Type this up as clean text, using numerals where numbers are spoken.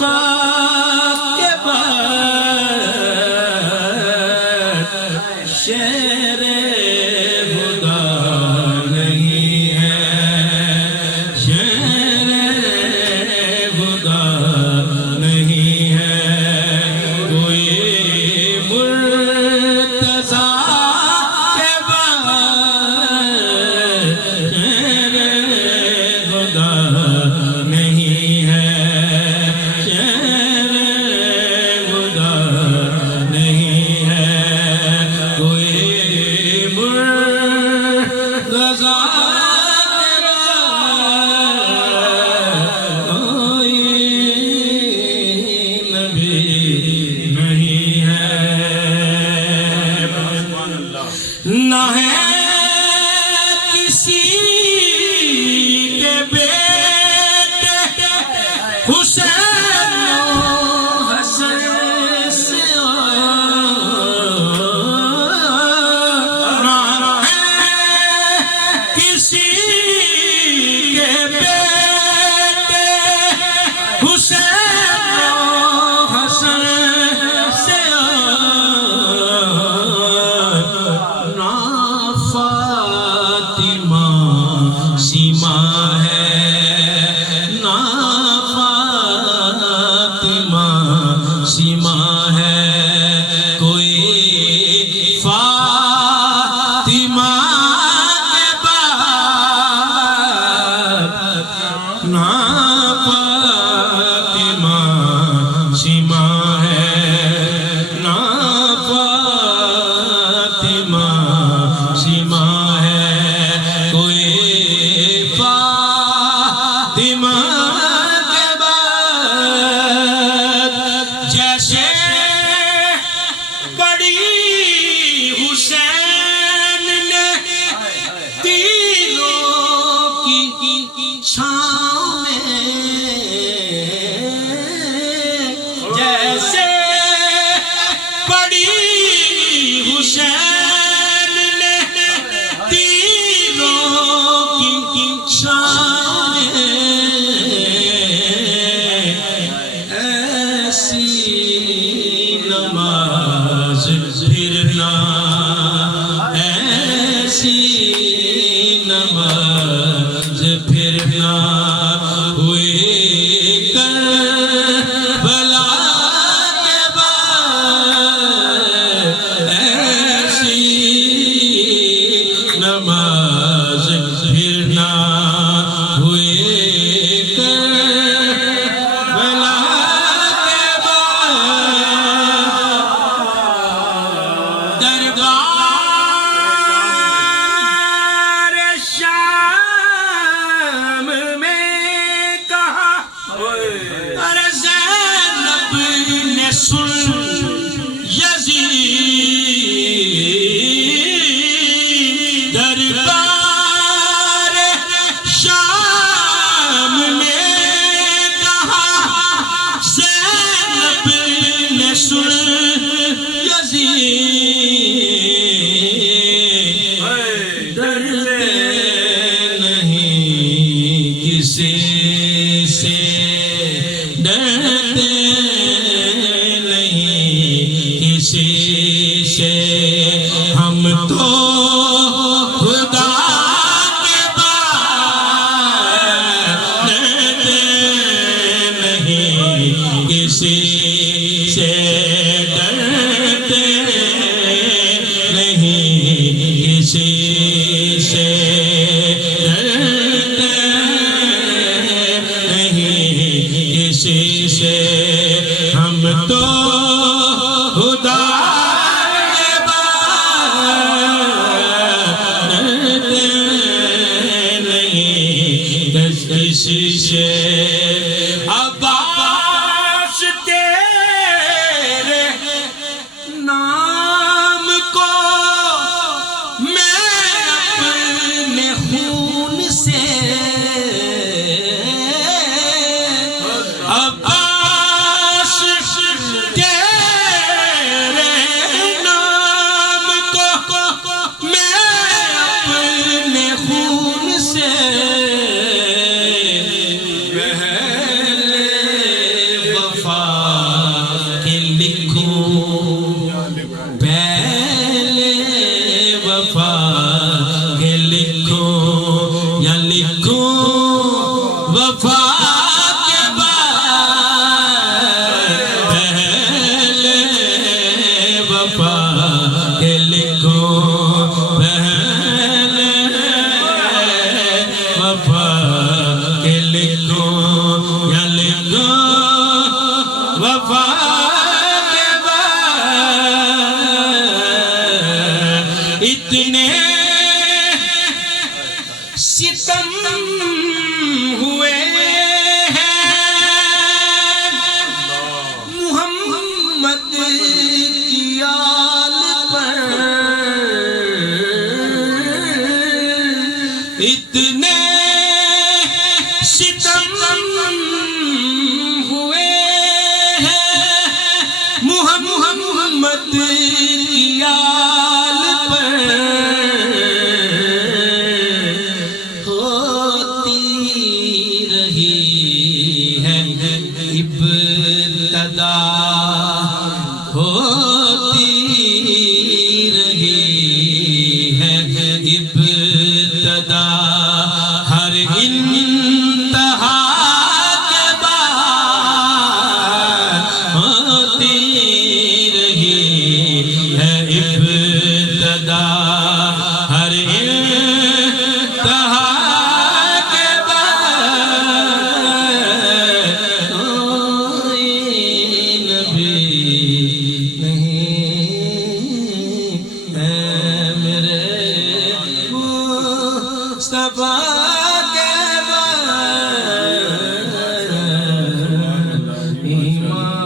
وفا کے بعد شعر خدا نہیں ہے، شعر خدا نہیں ہے، کوئی مرتضیٰ کے بعد شعر خدا نہیں ہے، شعر خدا نہیں ہے، کوئی مرتضیٰ کے بعد کوئی نبی نہیں ہے، نہ ہے کسی کے بیٹے حسین و حسن سے، نہ ہے کسی کے بیٹے حسین و حسن سے، نہ فاطمہ سیما ہے، نہ فاطمہ سیما ہے، کوئی فاطمہ کے بعد نہ فاطمہ سیما ہے، نہ فاطمہ سیما ہے، کوئی فاطمہ کے بعد جیسے بڑی حسین نے تینوں کی چھاؤں میں، جیسے بڑی حسین نے تینوں کی چھاؤں میں، ایسی نماز پھرنا، ایسی نماز پھرنا، ہوئی کربلا کے بعد، ایسی نماز پھرنا، ہوئی کربلا کے بعد، دربار شام میں کہا ارے زینب نے سن یزید، دربار شام میں کہا زینب نے سن یزید، ڈرتے نہیں کسی سے، ڈرتے نہیں کسی سے، ہم تو خدا کے بعد ڈرتے نہیں کسی سے، ڈرتے نہیں کسی سے، ڈرتے نہیں کسی سے، ہم تو خدا کے بعد ڈرتے نہیں کسی سے، عباس تیرے نام کو میں اپنے خون سے، عباس تیرے نام کو میں اپنے خون سے ستم ہوئے ہیں محمد کی آل پر، اتنے ستم ہوئے ہیں محمد کی آل پر، ہوتی رہی ہے ابتدا، ہوتی رہی ہے ابتدا، ہر انتہا کے بعد ہوتی رہی ہے ابتدا، ہر انتہا کے بعد کوئی نبی نہیں ہے میرے مصطفیٰ کے بعد ایمان